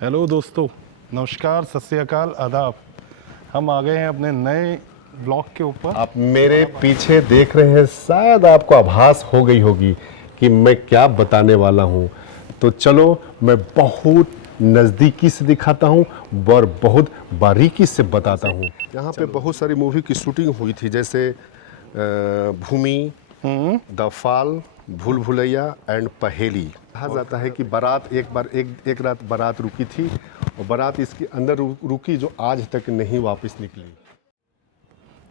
Hello दोस्तों, नमस्कार, सत श्री अकाल, आदाब। हम आ गए हैं अपने नए ब्लॉग के ऊपर। आप मेरे पीछे देख रहे हैं, शायद आपको आभास हो गई होगी कि मैं क्या बताने वाला हूं। तो चलो मैं बहुत नज़दीकी से दिखाता हूं और बहुत बारीकी से बताता हूं। यहाँ पे बहुत सारी मूवी की शूटिंग हुई थी, जैसे भूमि, द फॉल, भूल भुलैया एंड पहेली। कहा जाता है कि बारात एक रात बारात रुकी थी और बारात इसके अंदर रुकी जो आज तक नहीं वापस निकली।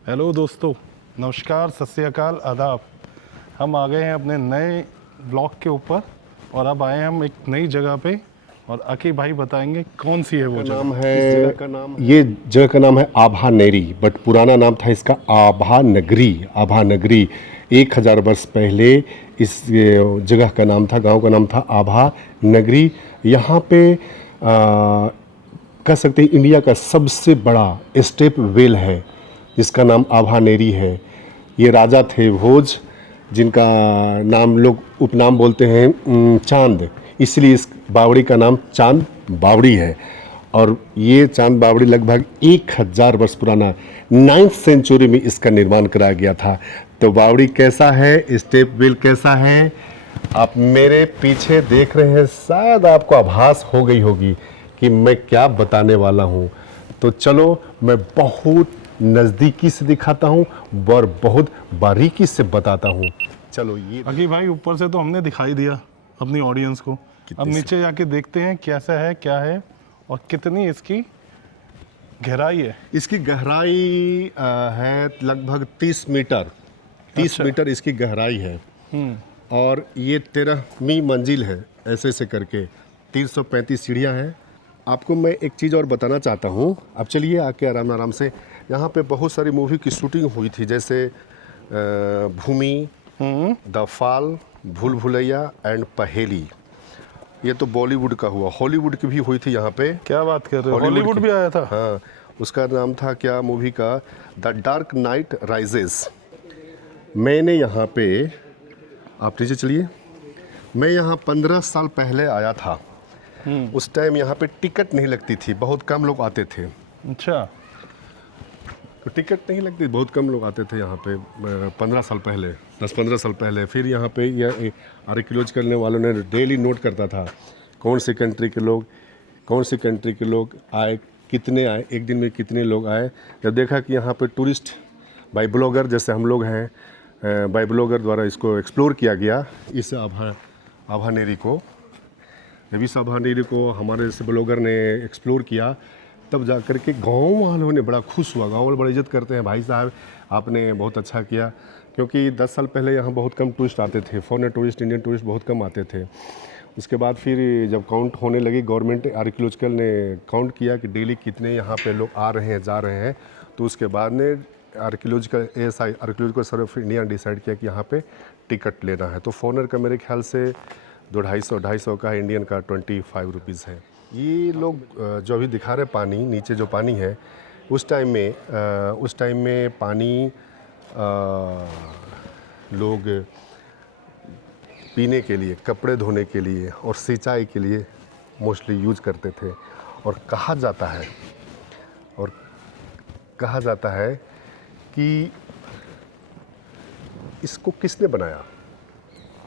हेलो दोस्तों, नमस्कार, सत श्री अकाल, आदाब। हम आ गए हैं अपने नए ब्लॉग के ऊपर और अब आए हैं हम एक नई जगह पे और अकी भाई बताएंगे कौन सी है वो जगह। नाम है ये जगह का नाम है आभा नेरी, बट पुराना नाम था इसका आभा नगरी। आभा नगरी 1000 वर्ष पहले इस जगह का नाम था, गांव का नाम था आभा नगरी। यहाँ पे कह सकते हैं इंडिया का सबसे बड़ा स्टेप वेल है जिसका नाम आभा नेरी है। ये राजा थे भोज, जिनका नाम लोग उपनाम बोलते हैं चांद, इसलिए इस बावड़ी का नाम चांद बावड़ी है। और ये चांद बावड़ी लगभग 1000 वर्ष पुराना 9th सेंचुरी में इसका निर्माण कराया गया था। तो बावड़ी कैसा है, स्टेप वेल कैसा है, आप मेरे पीछे देख रहे हैं, शायद आपको आभास हो गई होगी कि मैं क्या बताने वाला हूँ। तो चलो मैं बहुत नज़दीकी से दिखाता हूँ और बहुत बारीकी से बताता हूँ। चलो ये अकी भाई, ऊपर से तो हमने दिखाई दिया अपनी ऑडियंस को, अब नीचे जाके देखते हैं कैसा है, क्या है और कितनी इसकी गहराई है। इसकी गहराई है लगभग 30 मीटर। 30 मीटर इसकी गहराई है और ये 13वीं मंजिल है। ऐसे ऐसे करके 335 सीढ़ियाँ हैं। आपको मैं एक चीज़ और बताना चाहता हूँ। अब चलिए आके आराम आराम से। यहाँ पे बहुत सारी मूवी की शूटिंग हुई थी, जैसे भूमि, द फॉल, भूल भुलैया एंड पहेली। ये तो बॉलीवुड का हुआ। हॉलीवुड की भी हुई थी यहाँ पे। क्या बात कर रहे हो, हॉलीवुड भी आया था? हाँ, उसका नाम था क्या मूवी का, द डार्क नाइट राइजेस। मैंने यहाँ पे, आप नीचे चलिए, मैं यहाँ 15 साल पहले आया था। उस टाइम यहाँ पे टिकट नहीं लगती थी, बहुत कम लोग आते थे। अच्छा, तो टिकट नहीं लगती, बहुत कम लोग आते थे यहाँ पे 15 साल पहले, 10-15 साल पहले। फिर यहाँ पे ये आर्कियोलॉजी करने वालों ने डेली नोट करता था कौन सी कंट्री के लोग आए, कितने आए, एक दिन में कितने लोग आए। जब देखा कि यहाँ पे टूरिस्ट बाई ब्लॉगर जैसे हम लोग हैं, बाई ब्लॉगर द्वारा इसको एक्सप्लोर किया गया, इस आभा नेरी को। जब इस आभा नेरी को हमारे जैसे ब्लॉगर ने एक्सप्लोर किया, तब जा कर के गाँव वालों ने बड़ा खुश हुआ। गाँव वाले बड़ा इज्जत करते हैं, भाई साहब आपने बहुत अच्छा किया। क्योंकि 10 साल पहले यहाँ बहुत कम टूरिस्ट आते थे, फॉरेन टूरिस्ट, इंडियन टूरिस्ट बहुत कम आते थे। उसके बाद फिर जब काउंट होने लगी, गवर्नमेंट आर्कियोलॉजिकल ने काउंट किया कि डेली कितने यहाँ पे लोग आ रहे हैं, जा रहे हैं। तो उसके बाद ने archaeological ASI, archaeological survey of India, decide किया कि यहाँ पे टिकट लेना है। तो फॉरेनर का मेरे ख्याल से 250 का है, इंडियन का 25 रुपीज़ है। ये लोग जो अभी दिखा रहे पानी, नीचे जो पानी है, उस टाइम में पानी लोग पीने के लिए, कपड़े धोने के लिए और सिंचाई के लिए मोस्टली यूज करते थे। और कहा जाता है कि इसको किसने बनाया।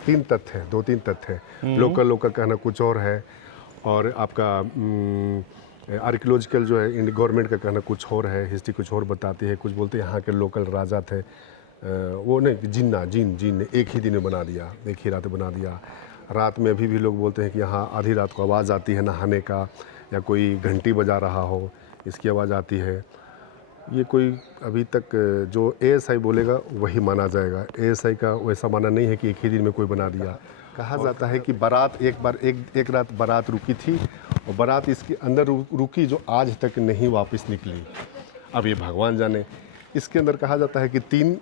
3 तथ्य हैं, 2-3 तथ्य हैं। लोकल का कहना कुछ और है और आपका आर्कियोलॉजिकल जो है गवर्नमेंट का कहना कुछ और है, हिस्ट्री कुछ और बताती है। कुछ बोलते हैं यहाँ के लोकल राजा थे, वो नहीं, जिन ने एक ही दिन में बना दिया, एक ही रात में बना दिया। रात में अभी भी लोग बोलते हैं कि यहाँ आधी रात को आवाज़ आती है नहाने का, या कोई घंटी बजा रहा हो, इसकी आवाज़ आती है। ये कोई अभी तक जो ASI बोलेगा वही माना जाएगा। ASI का वैसा माना नहीं है कि एक ही दिन में कोई बना दिया। कहा जाता है कि बारात एक रात बारात रुकी थी और बारात इसके अंदर रुकी जो आज तक नहीं वापस निकली। अब ये भगवान जाने। इसके अंदर कहा जाता है कि 3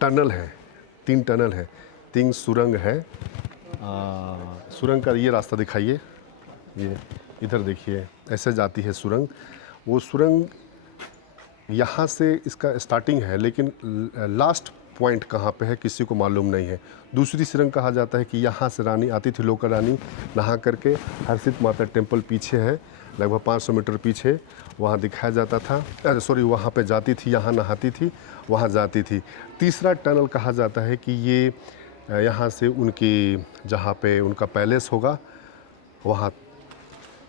टनल है, 3 सुरंग है। सुरंग का ये रास्ता दिखाइए, ये इधर देखिए, ऐसे जाती है सुरंग। वो सुरंग यहाँ से इसका स्टार्टिंग है, लेकिन लास्ट पॉइंट कहाँ पे है किसी को मालूम नहीं है। दूसरी सुरंग कहा जाता है कि यहाँ से रानी आती थी, लोकल रानी, नहा करके हर्षित माता टेम्पल पीछे है, लगभग 500 मीटर पीछे वहाँ दिखाया जाता था, अरे सॉरी, वहाँ पे जाती थी, यहाँ नहाती थी, वहाँ जाती थी। तीसरा टनल कहा जाता है कि ये यहाँ से उनकी जहाँ पे उनका पैलेस होगा वहाँ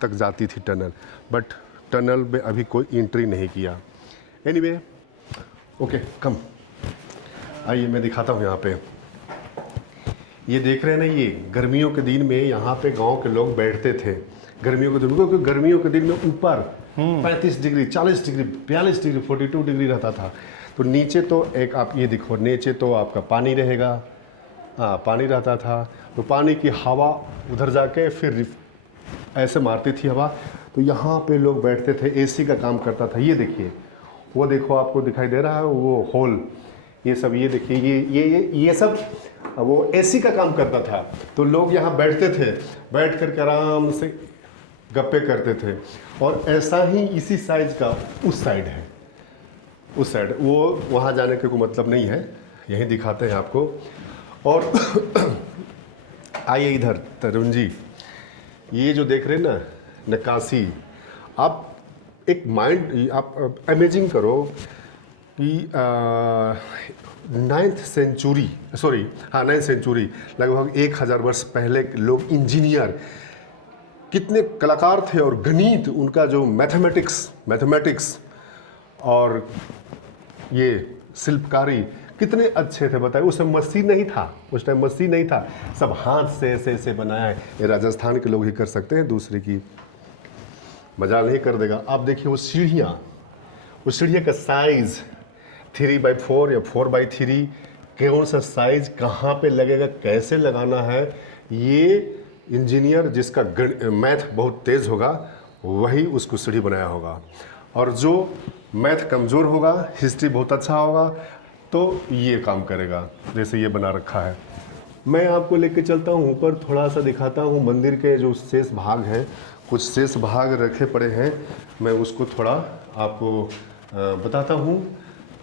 तक जाती थी टनल, बट टनल में अभी कोई एंट्री नहीं किया। एनीवे, ओके, कम आइए मैं दिखाता हूँ। यहाँ पे ये देख रहे हैं ना, ये गर्मियों के दिन में यहाँ पे गांव के लोग बैठते थे गर्मियों के दिन में, क्योंकि गर्मियों के दिन में ऊपर 35 डिग्री, 40 डिग्री, 42 डिग्री, 42 डिग्री रहता था। तो नीचे तो एक आप ये देखो, नीचे तो आपका पानी रहेगा, हाँ पानी रहता था, तो पानी की हवा उधर जाके फिर ऐसे मारती थी हवा, तो यहाँ पे लोग बैठते थे, एसी का काम करता था। ये देखिए, वो देखो आपको दिखाई दे रहा है वो होल, ये सब, ये देखिए, ये सब वो एसी का काम करता था। तो लोग यहाँ बैठते थे, बैठ कर के आराम से गप्पे करते थे। और ऐसा ही इसी साइज का उस साइड है, उस साइड, वो वहाँ जाने का कोई मतलब नहीं है, यहीं दिखाते हैं आपको। और आइए इधर तरुण जी, ये जो देख रहे हैं ना नक्काशी, आप एक माइंड आप इमेजिन करो कि 9th सेंचुरी, सॉरी हाँ 9th सेंचुरी, लगभग 1000 वर्ष पहले लोग इंजीनियर कितने कलाकार थे, और गणित उनका जो मैथमेटिक्स और ये शिल्पकारी कितने अच्छे थे बताइए। उस टाइम मशीन नहीं था, उस टाइम मशीन नहीं था, सब हाथ से ऐसे ऐसे बनाया है। ये राजस्थान के लोग ही कर सकते हैं, दूसरे की मजाल नहीं कर देगा। आप देखिए वो सीढ़ियाँ, उस सीढ़ियाँ का साइज़ 3x4 या 4x3, कौन सा साइज कहाँ पे लगेगा, कैसे लगाना है, ये इंजीनियर जिसका मैथ बहुत तेज़ होगा वही उसको सीढ़ी बनाया होगा। और जो मैथ कमज़ोर होगा, हिस्ट्री बहुत अच्छा होगा, तो ये काम करेगा जैसे ये बना रखा है। मैं आपको लेके चलता हूँ ऊपर, थोड़ा सा दिखाता हूँ मंदिर के जो शेष भाग हैं, कुछ शेष भाग रखे पड़े हैं, मैं उसको थोड़ा आपको बताता हूँ,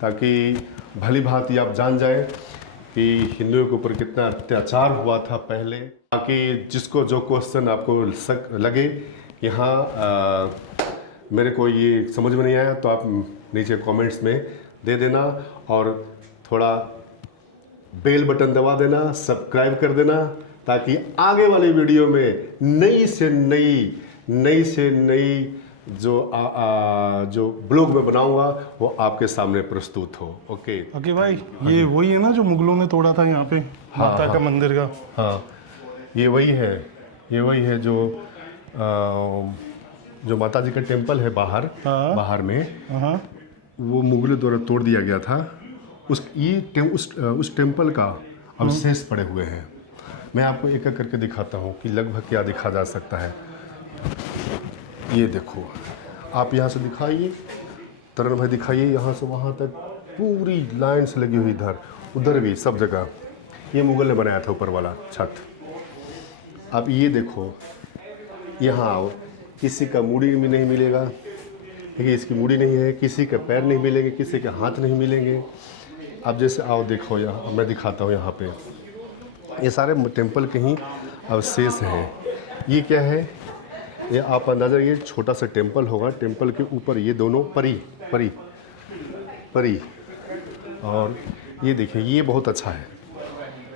ताकि भली भांति आप जान जाएं कि हिंदुओं के ऊपर कितना अत्याचार हुआ था पहले। ताकि जिसको जो क्वेश्चन आपको लगे कि हाँ मेरे को ये समझ में नहीं आया, तो आप नीचे कमेंट्स में दे देना, और थोड़ा बेल बटन दबा देना, सब्सक्राइब कर देना, ताकि आगे वाले वीडियो में नई से नई जो ब्लॉग में बनाऊंगा वो आपके सामने प्रस्तुत हो। ओके भाई, ये वही है ना जो मुगलों ने तोड़ा था यहाँ पे, माता का मंदिर का? हाँ, ये वही है जो माता जी का टेम्पल है बाहर, हाँ, बाहर में, हाँ, वो मुगलों द्वारा तोड़ दिया गया था। उस टेम्पल का अवशेष पड़े हुए हैं। मैं आपको एक एक करके दिखाता हूँ कि लगभग क्या दिखा जा सकता है। ये देखो, आप यहाँ से दिखाइए, तरण भाई दिखाइए, यहाँ से वहाँ तक पूरी लाइन से लगी हुई, इधर उधर भी सब जगह। ये मुगल ने बनाया था ऊपर वाला छत। अब ये देखो, यहाँ आओ, किसी का मूड़ी भी नहीं मिलेगा, देखिए इसकी मूड़ी नहीं है, किसी के पैर नहीं मिलेंगे, किसी के हाथ नहीं मिलेंगे। अब जैसे आओ देखो, यहाँ मैं दिखाता हूँ, यहाँ पे ये सारे टेम्पल के ही अवशेष हैं। ये क्या है, ये आप अंदाज़ा, ये छोटा सा टेम्पल होगा, टेम्पल के ऊपर ये दोनों परी, और ये देखिए, ये बहुत अच्छा है।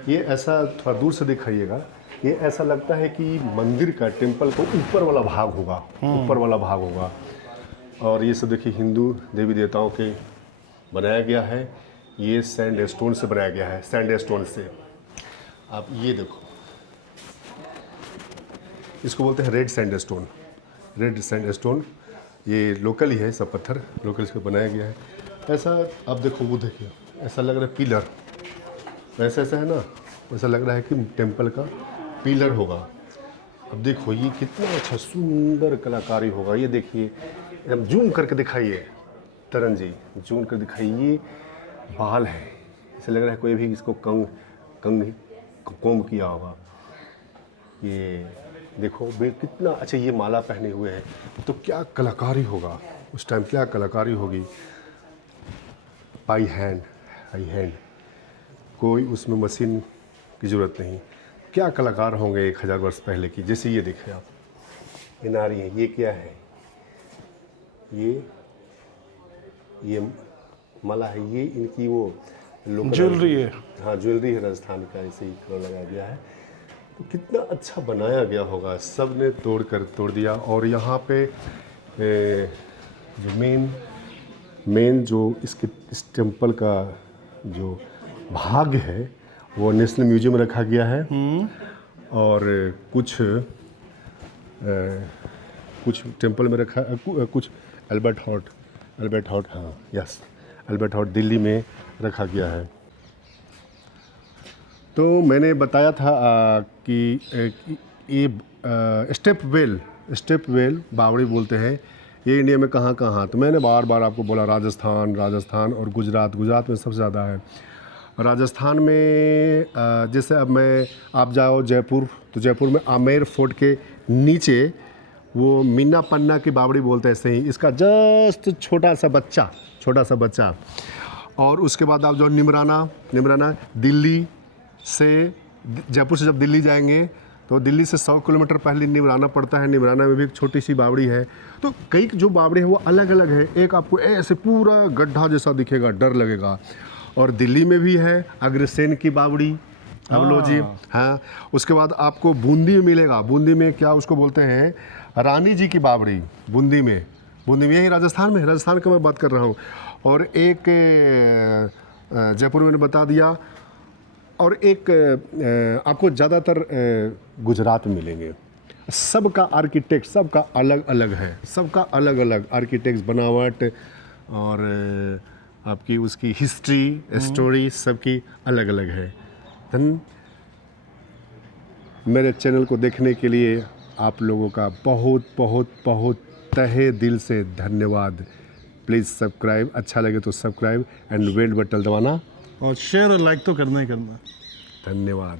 ये ऐसा थोड़ा दूर से दिखाइएगा, ये ऐसा लगता है कि मंदिर का, टेम्पल का ऊपर वाला भाग होगा, और ये सब देखिए हिंदू देवी देवताओं के बनाया गया है। ये सैंड स्टोन से बनाया गया है, सैंड स्टोन से। आप ये देखो, इसको बोलते हैं रेड सैंड स्टोन। ये लोकल ही है, सब पत्थर लोकल इसको बनाया गया है। ऐसा अब देखो, वो देखिए, ऐसा लग रहा है पिलर, ऐसा है ना, ऐसा लग रहा है कि टेम्पल का पिलर होगा। अब देखो ये कितना अच्छा सुंदर कलाकारी होगा। ये देखिए, एकदम जूम करके दिखाइए तरन जी, जूम कर दिखाइए। ये बाल है, ऐसा लग रहा है कोई भी इसको कोम्ब किया होगा। ये देखो कितना अच्छा, ये माला पहने हुए हैं, तो क्या कलाकारी होगा उस टाइम, क्या कलाकारी होगी। हाई हैंड, कोई उसमें मशीन की ज़रूरत नहीं। क्या कलाकार होंगे 1000 वर्ष पहले की। जैसे ये देखें आप, ये नारी है, ये क्या है, ये माला है, ये इनकी वो लोकल ज्वेलरी है। हाँ ज्वेलरी है, राजस्थान का, ऐसे ही कलर लगाया गया है। तो कितना अच्छा बनाया गया होगा, सब ने तोड़ दिया। और यहाँ पे जो मेन जो इस टेम्पल का जो भाग है वो नेशनल म्यूजियम में रखा गया है। और कुछ टेम्पल में रखा, कुछ अल्बर्ट हॉट, हाँ यस, अल्बर्ट हॉट दिल्ली में रखा गया है। तो मैंने बताया था कि ये स्टेप वेल बावड़ी बोलते हैं, ये इंडिया में कहाँ कहाँ। तो मैंने बार बार आपको बोला राजस्थान और गुजरात में सबसे ज़्यादा है। राजस्थान में जैसे अब आप जाओ जयपुर, तो जयपुर में आमेर फोर्ट के नीचे वो मीना पन्ना की बावड़ी बोलते हैं, ऐसे ही इसका जस्ट छोटा सा बच्चा। और उसके बाद आप जो निमराना दिल्ली से, जयपुर से जब दिल्ली जाएंगे तो दिल्ली से 100 किलोमीटर पहले निमराना पड़ता है। निमराना में भी एक छोटी सी बावड़ी है। तो कई जो बावड़ी है वो अलग अलग है, एक आपको ऐसे पूरा गड्ढा जैसा दिखेगा, डर लगेगा। और दिल्ली में भी है अग्रसेन की बावड़ी, अवलोजी, हाँ। उसके बाद आपको बूंदी में मिलेगा, बूंदी में क्या उसको बोलते हैं, रानी जी की बावड़ी, बूंदी में यही राजस्थान का मैं बात कर रहा हूँ। और एक जयपुर में मैंने बता दिया, और एक आपको ज़्यादातर गुजरात में मिलेंगे। सबका आर्किटेक्ट सबका अलग अलग है, सबका अलग अलग आर्किटेक्ट, बनावट और आपकी उसकी हिस्ट्री स्टोरी सबकी अलग अलग है। मेरे चैनल को देखने के लिए आप लोगों का बहुत बहुत बहुत तहे दिल से धन्यवाद। प्लीज़ सब्सक्राइब, अच्छा लगे तो सब्सक्राइब एंड बेल बटन दबाना, और शेयर और लाइक तो करना ही करना। धन्यवाद।